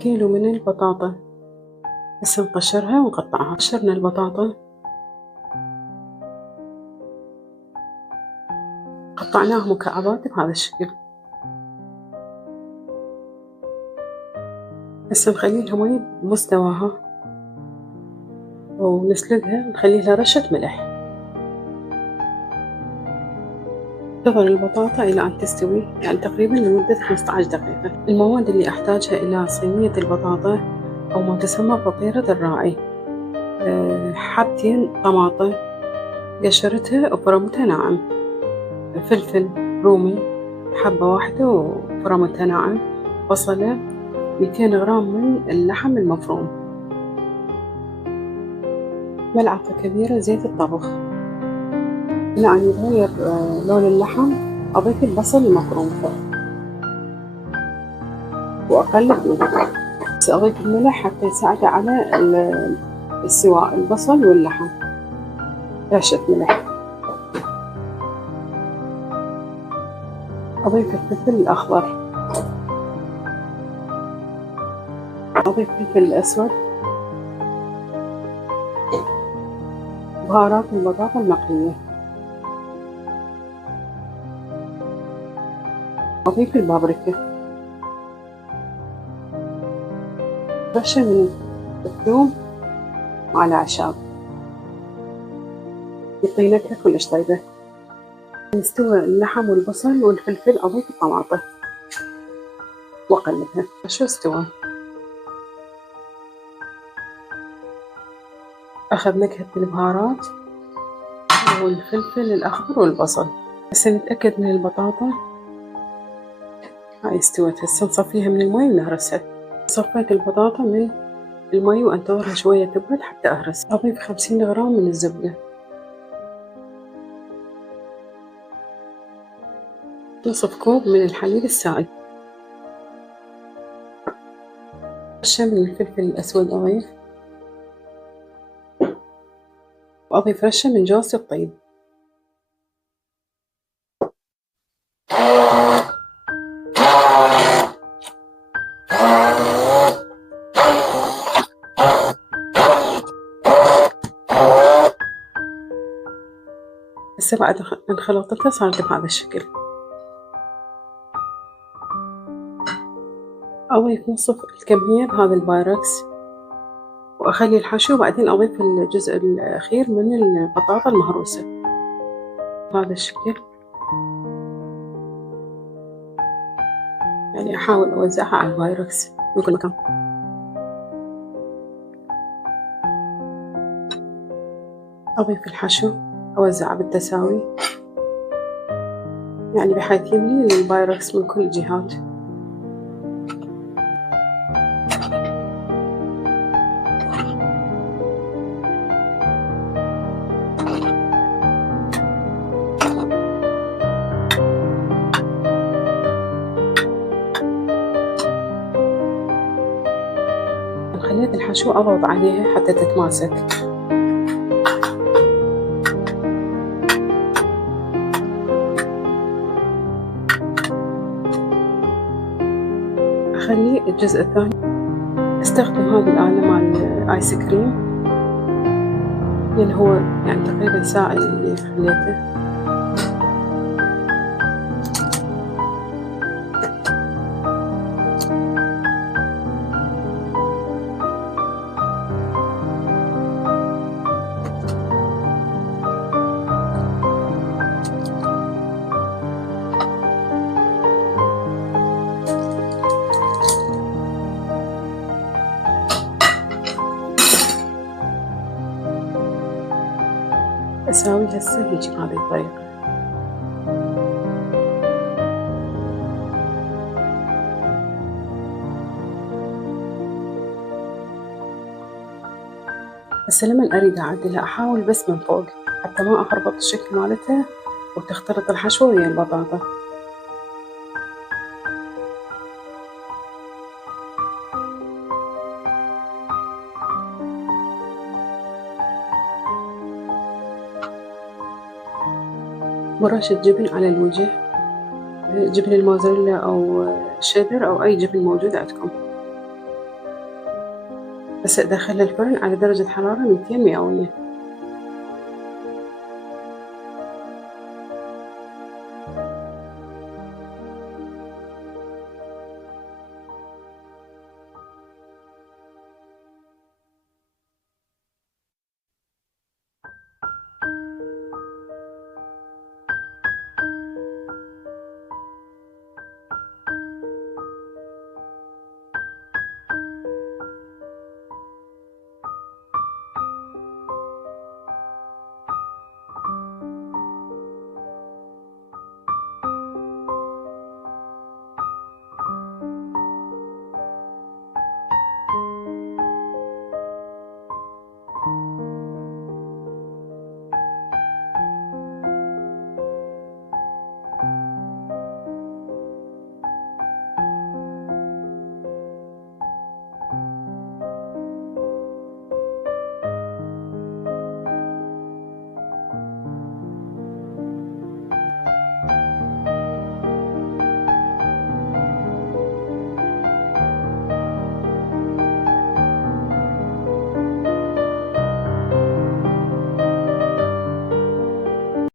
كيلو من البطاطا. هسه نقشرها ونقطعها. قشرنا البطاطا، قطعناها مكعبات بهذا الشكل. هسه نخلي لها مي بمستواها ونسلقها، نخلي لها رشة ملح. ننتظر البطاطا إلى أن تستوي، يعني تقريبا لمدة 15 دقيقة. المواد اللي أحتاجها إلى صينية البطاطا أو ما تسمى فطيرة الراعي: حبتين طماطة قشرتها وفرمتها ناعم، فلفل رومي حبة واحدة وفرمتها ناعم، بصلة، 200 غرام من اللحم المفروم، ملعقة كبيرة زيت الطبخ. إلى أن يتغير لون اللحم أضيف البصل المفروم وأقلب منه. سأضيف الملح حتى يساعد على السواء البصل واللحم، رشة ملح. أضيف الفلفل الأخضر، أضيف الفلفل الأسود، بهارات البطاطا المقلية، أضيف البابريكا، رشة من الثوم مع الأعشاب، يعطي نكهة كلش طيبة. يستوى اللحم والبصل والفلفل أضيف الطماطة وأقلبها. شو استوى؟ أخذ نكهة البهارات والفلفل الأخضر والبصل. هسه نتأكد من البطاطا هاي استوت. هسه نصفيها من المي ونهرسها. صفيت البطاطا من المي وانتظرها شوية تبرد حتى أهرسها. أضيف 50 غرام من الزبدة، نصف كوب من الحليب السائل، رشة من الفلفل الأسود أضيف، وأضيف رشة من جوز الطيب. هسه بعد أن خلطتها صارت بهذا الشكل. أضيف نصف الكمية بهذا البايركس وأخلي الحشو، وبعدين أضيف الجزء الأخير من البطاطا المهروسة بهذا الشكل. يعني أحاول أوزعها على البايركس من كل مكان. أضيف الحشو أوزعه بالتساوي، يعني بحيث يملي البايركس من كل الجهات. خليت الحشو أضغط عليها حتى تتماسك. أخلي الجزء الثاني. استخدم هذه الآلة مال الآيس كريم، لأن هو يعني تقريبا ساعة اللي خليته. أساوي هسه هيجي بهذه الطريقة. هسه لما أريد أعدلها أحاول بس من فوق حتى ما أخربط الشكل مالتها وتختلط الحشوة ويا البطاطا. ورشة جبن على الوجه، جبن الموزاريلا أو شيدر أو أي جبن موجود عندكم. بس أدخل الفرن على درجة حرارة 200 مئوية.